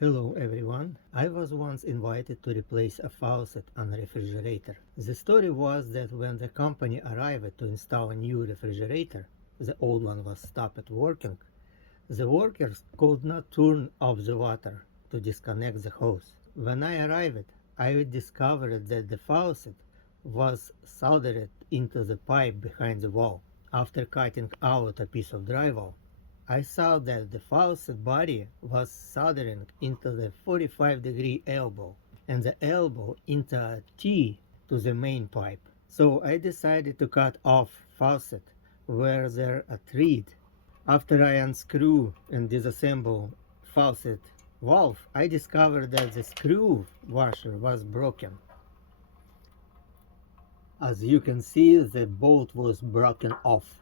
Hello everyone. I was once invited to replace a faucet on a refrigerator. The story was that when the company arrived to install a new refrigerator, the old one was stopped working. The workers could not turn off the water to disconnect the hose. When I arrived, I discovered that the faucet was soldered into the pipe behind the wall. After cutting out a piece of drywall, I saw that the faucet body was soldering into the 45-degree elbow and the elbow into a T to the main pipe. So I decided to cut off faucet where there a thread. After I unscrew and disassemble faucet valve, I discovered that the screw washer was broken. As you can see, the bolt was broken off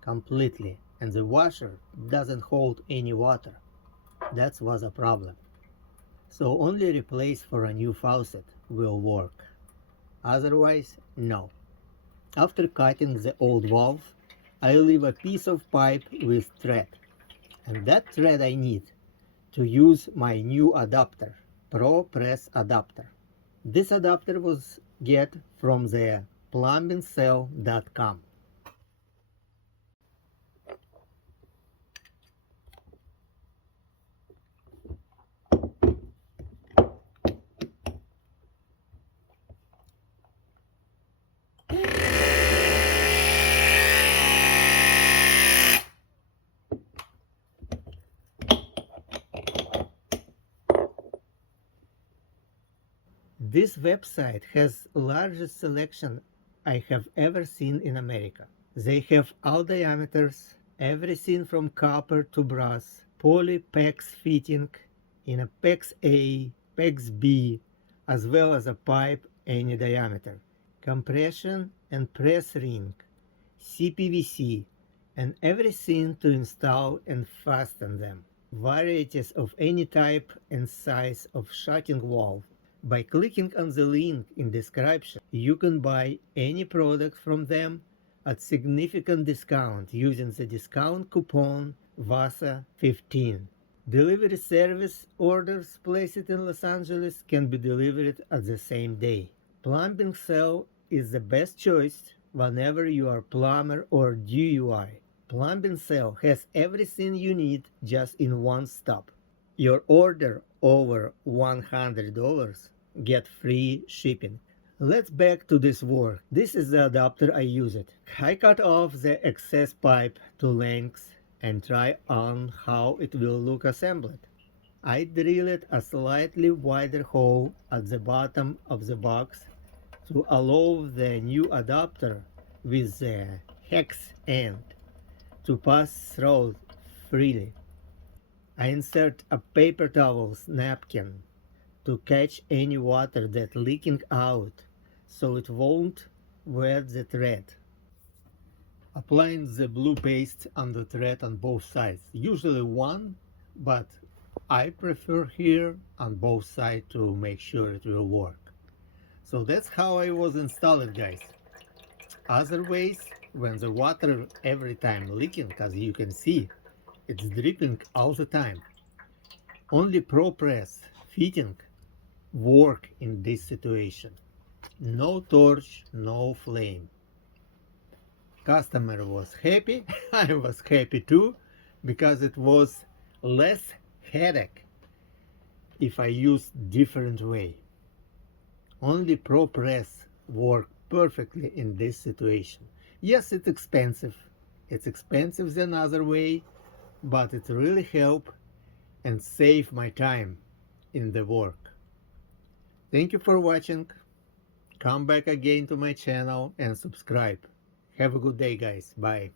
completely and the washer doesn't hold any water. That was a problem. So only replace for a new faucet will work. Otherwise, no. After cutting the old valve, I leave a piece of pipe with thread. And that thread I need to use my new adapter, ProPress adapter. This adapter was get from the Plumbingcell.com. This website has largest selection I have ever seen in America. They have all diameters, everything from copper to brass, poly PEX fitting in a PEX A, PEX B, as well as a pipe any diameter, compression and press ring, CPVC, and everything to install and fasten them. Varieties of any type and size of shutting valve. By clicking on the link in description, you can buy any product from them at significant discount using the discount coupon VASA15. Delivery service orders placed in Los Angeles can be delivered at the same day. Plumbingcell is the best choice whenever you are plumber or DIY. Plumbingcell has everything you need just in one stop. Your order over $100 get free shipping. Let's back to this work. This is the adapter I used. I cut off the excess pipe to length and try on how it will look assembled. I drilled a slightly wider hole at the bottom of the box to allow the new adapter with the hex end to pass through freely. I insert a paper towel's napkin to catch any water that's leaking out so it won't wet the thread. Applying the blue paste on the thread on both sides, usually one, but I prefer here on both sides to make sure it will work. So that's how I was installed, guys. Other ways, when the water every time leaking, as you can see, it's dripping all the time. Only ProPress fitting work in this situation. No torch, no flame. Customer was happy, I was happy too, because it was less headache if I used different way. Only ProPress work perfectly in this situation. Yes, it's expensive. It's expensive than other way, but it really help and save my time in the work. Thank you for watching. Come back again to my channel and subscribe. Have a good day, guys. Bye.